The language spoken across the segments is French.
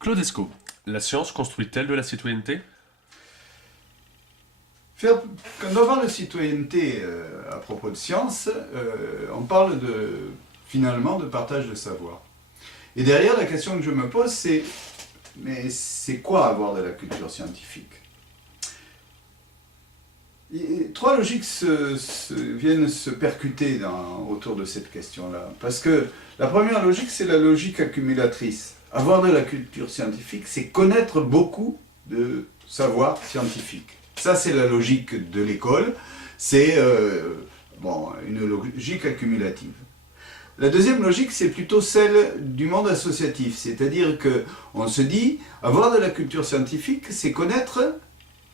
Claude Esco, la science construit-elle de la citoyenneté? Quand on parle de citoyenneté à propos de science, on parle finalement de partage de savoir. Et derrière, la question que je me pose, c'est mais c'est quoi avoir de la culture scientifique? Trois logiques viennent se percuter autour de cette question-là. Parce que la première logique, c'est la logique accumulatrice. Avoir de la culture scientifique, c'est connaître beaucoup de savoir scientifique. Ça, c'est la logique de l'école. C'est une logique accumulative. La deuxième logique, c'est plutôt celle du monde associatif. C'est-à-dire qu'on se dit, avoir de la culture scientifique, c'est connaître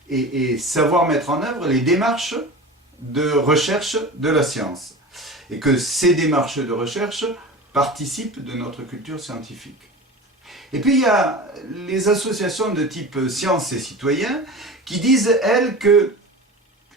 et savoir mettre en œuvre les démarches de recherche de la science. Et que ces démarches de recherche participent de notre culture scientifique. Et puis il y a les associations de type sciences et citoyens qui disent, elles, que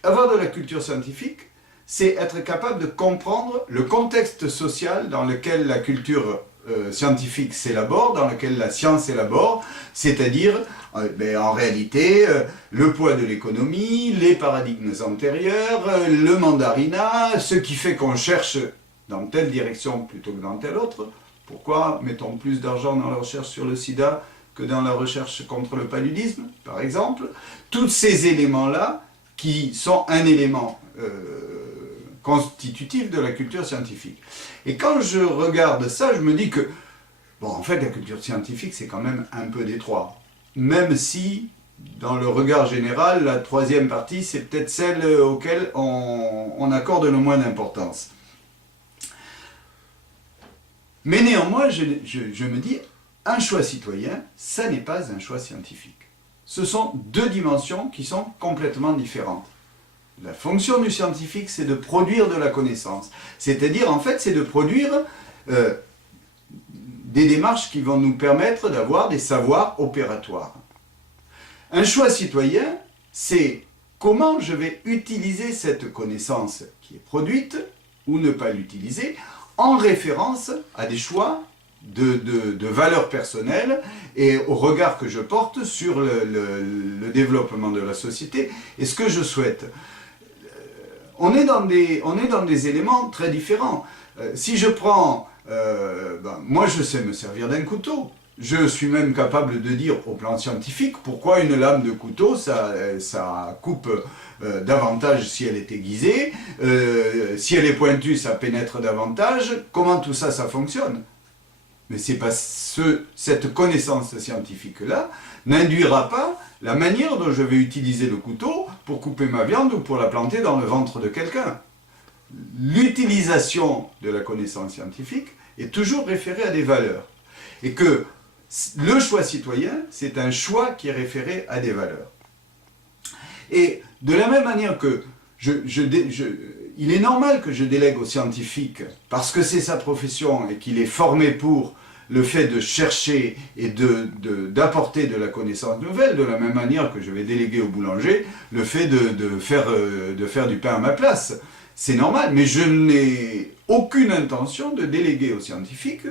avoir de la culture scientifique, c'est être capable de comprendre le contexte social dans lequel la culture scientifique s'élabore, dans lequel la science s'élabore, c'est-à-dire, en réalité, le poids de l'économie, les paradigmes antérieurs, le mandarinat, ce qui fait qu'on cherche dans telle direction plutôt que dans telle autre. Pourquoi mettons plus d'argent dans la recherche sur le sida que dans la recherche contre le paludisme, par exemple? Tous ces éléments-là, qui sont un élément constitutif de la culture scientifique. Et quand je regarde ça, je me dis que, en fait, la culture scientifique, c'est quand même un peu détroit. Même si, dans le regard général, la troisième partie, c'est peut-être celle auquel on accorde le moins d'importance. Mais néanmoins, je me dis, un choix citoyen, ça n'est pas un choix scientifique. Ce sont deux dimensions qui sont complètement différentes. La fonction du scientifique, c'est de produire de la connaissance. C'est-à-dire, en fait, c'est de produire des démarches qui vont nous permettre d'avoir des savoirs opératoires. Un choix citoyen, c'est comment je vais utiliser cette connaissance qui est produite, ou ne pas l'utiliser, en référence à des choix de valeurs personnelles et au regard que je porte sur le développement de la société et ce que je souhaite. On est dans des éléments très différents. Si je prends... moi, je sais me servir d'un couteau. Je suis même capable de dire au plan scientifique pourquoi une lame de couteau, ça coupe davantage si elle est aiguisée, si elle est pointue, ça pénètre davantage. Comment tout ça, ça fonctionne? Mais c'est pas cette connaissance scientifique-là n'induira pas la manière dont je vais utiliser le couteau pour couper ma viande ou pour la planter dans le ventre de quelqu'un. L'utilisation de la connaissance scientifique est toujours référée à des valeurs. Et que le choix citoyen, c'est un choix qui est référé à des valeurs. Et de la même manière que il est normal que je délègue aux scientifiques, parce que c'est sa profession et qu'il est formé pour le fait de chercher et d'apporter de la connaissance nouvelle, de la même manière que je vais déléguer au boulanger le fait de faire du pain à ma place. C'est normal, mais je n'ai aucune intention de déléguer aux scientifiques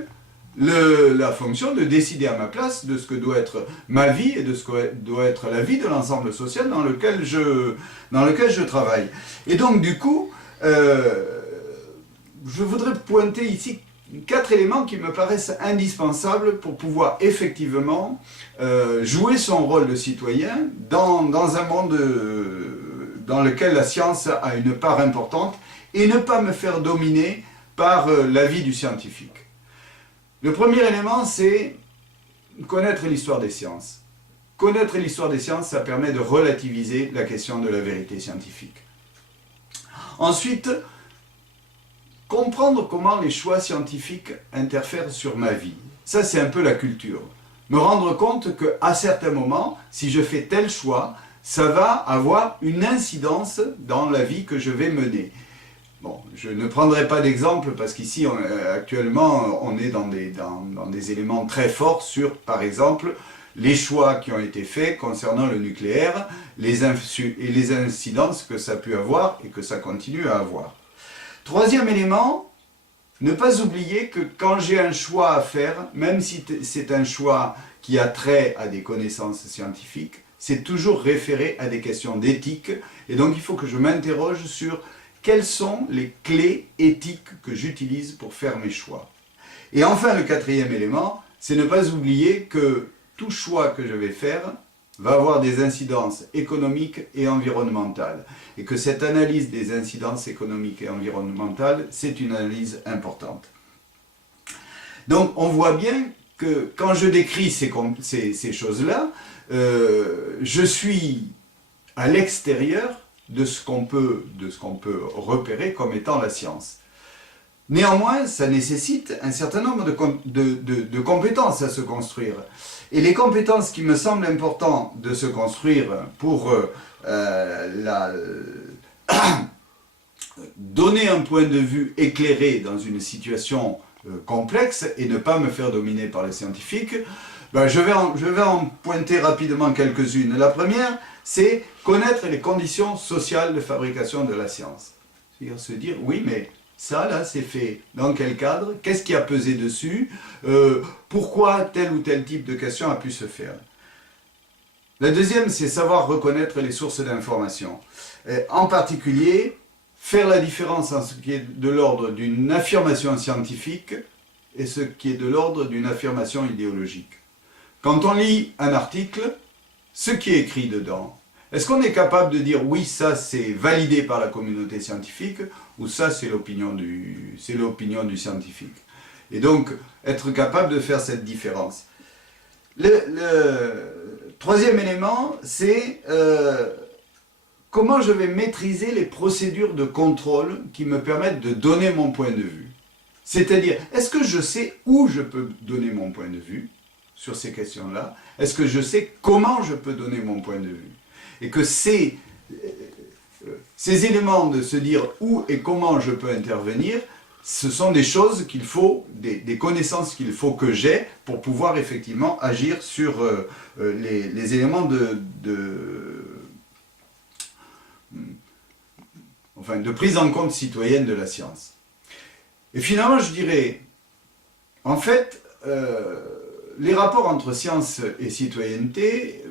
la fonction de décider à ma place de ce que doit être ma vie et de ce que doit être la vie de l'ensemble social dans lequel je travaille. Et donc, du coup, je voudrais pointer ici 4 éléments qui me paraissent indispensables pour pouvoir effectivement jouer son rôle de citoyen dans un monde dans lequel la science a une part importante et ne pas me faire dominer par l'avis du scientifique. Le premier élément, c'est connaître l'histoire des sciences. Connaître l'histoire des sciences, ça permet de relativiser la question de la vérité scientifique. Ensuite, comprendre comment les choix scientifiques interfèrent sur ma vie. Ça, c'est un peu la culture. Me rendre compte qu'à certains moments, si je fais tel choix, ça va avoir une incidence dans la vie que je vais mener. Bon, je ne prendrai pas d'exemple parce qu'ici, actuellement, on est dans des éléments très forts sur, par exemple, les choix qui ont été faits concernant le nucléaire, les incidences que ça a pu avoir et que ça continue à avoir. Troisième élément, ne pas oublier que quand j'ai un choix à faire, même si c'est un choix qui a trait à des connaissances scientifiques, c'est toujours référé à des questions d'éthique. Et donc il faut que je m'interroge sur quelles sont les clés éthiques que j'utilise pour faire mes choix. Et enfin, le quatrième élément, c'est ne pas oublier que tout choix que je vais faire va avoir des incidences économiques et environnementales. Et que cette analyse des incidences économiques et environnementales, c'est une analyse importante. Donc on voit bien que quand je décris ces choses-là, je suis à l'extérieur de ce qu'on peut repérer comme étant la science. Néanmoins, ça nécessite un certain nombre de compétences à se construire. Et les compétences qui me semblent importantes de se construire pour donner un point de vue éclairé dans une situation complexe et ne pas me faire dominer par les scientifiques, ben je vais en pointer rapidement quelques-unes. La première, c'est connaître les conditions sociales de fabrication de la science. C'est-à-dire se dire, oui, mais ça, là, c'est fait dans quel cadre? Qu'est-ce qui a pesé dessus? Pourquoi tel ou tel type de question a pu se faire? La deuxième, c'est savoir reconnaître les sources d'information. En particulier, faire la différence entre ce qui est de l'ordre d'une affirmation scientifique et ce qui est de l'ordre d'une affirmation idéologique. Quand on lit un article, ce qui est écrit dedans, est-ce qu'on est capable de dire oui, ça c'est validé par la communauté scientifique ou ça c'est l'opinion du scientifique? Et donc, être capable de faire cette différence. Le troisième élément, c'est comment je vais maîtriser les procédures de contrôle qui me permettent de donner mon point de vue. C'est-à-dire, est-ce que je sais où je peux donner mon point de vue sur ces questions-là? Est-ce que je sais comment je peux donner mon point de vue? Et que ces éléments de se dire où et comment je peux intervenir, ce sont des choses qu'il faut, des connaissances qu'il faut que j'ai pour pouvoir effectivement agir sur les éléments de prise en compte citoyenne de la science. Et finalement, je dirais, en fait, les rapports entre science et citoyenneté,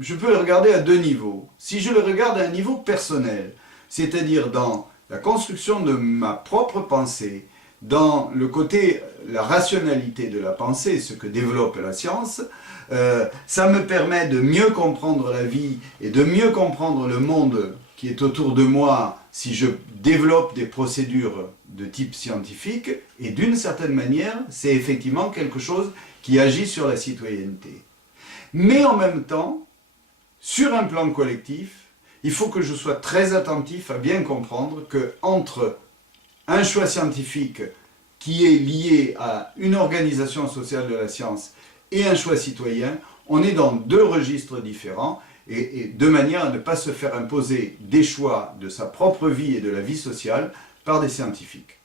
je peux le regarder à deux niveaux. Si je le regarde à un niveau personnel, c'est-à-dire dans la construction de ma propre pensée, dans le côté, la rationalité de la pensée, ce que développe la science, ça me permet de mieux comprendre la vie et de mieux comprendre le monde qui est autour de moi si je développe des procédures de type scientifique, et d'une certaine manière, c'est effectivement quelque chose qui agit sur la citoyenneté. Mais en même temps, sur un plan collectif, il faut que je sois très attentif à bien comprendre qu'entre un choix scientifique qui est lié à une organisation sociale de la science et un choix citoyen, on est dans deux registres différents, et de manière à ne pas se faire imposer des choix de sa propre vie et de la vie sociale par des scientifiques.